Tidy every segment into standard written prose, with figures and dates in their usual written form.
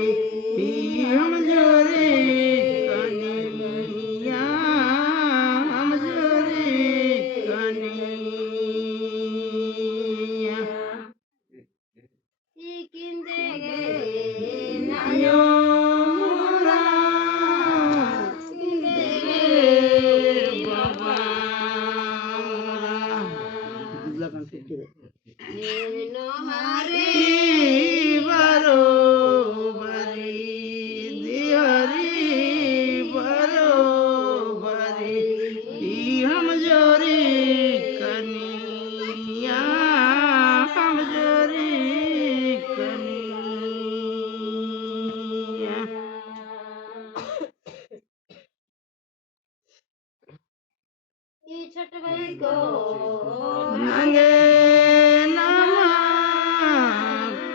हम जोरे कनिया हम जोरे कनिया नायो मोरा बाबा हरी बरोबरी दिहरी बरोबरी हम जोरी कनिया हम जोरी कनिया नंगे नमा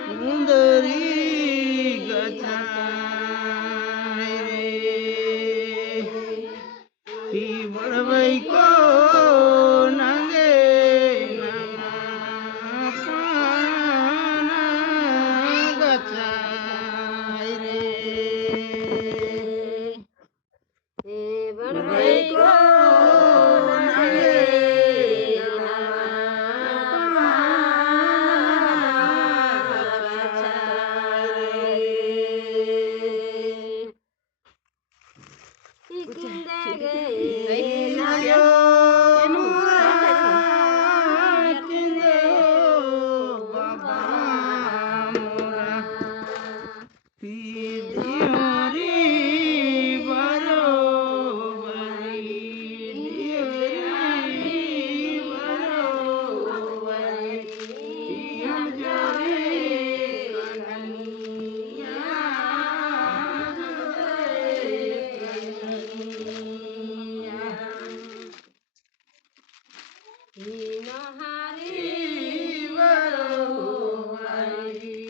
कुंदरी गचाए रे बड़बई को नंगे नमा पाना गचाए रे बड़बई को Hare Baro Hare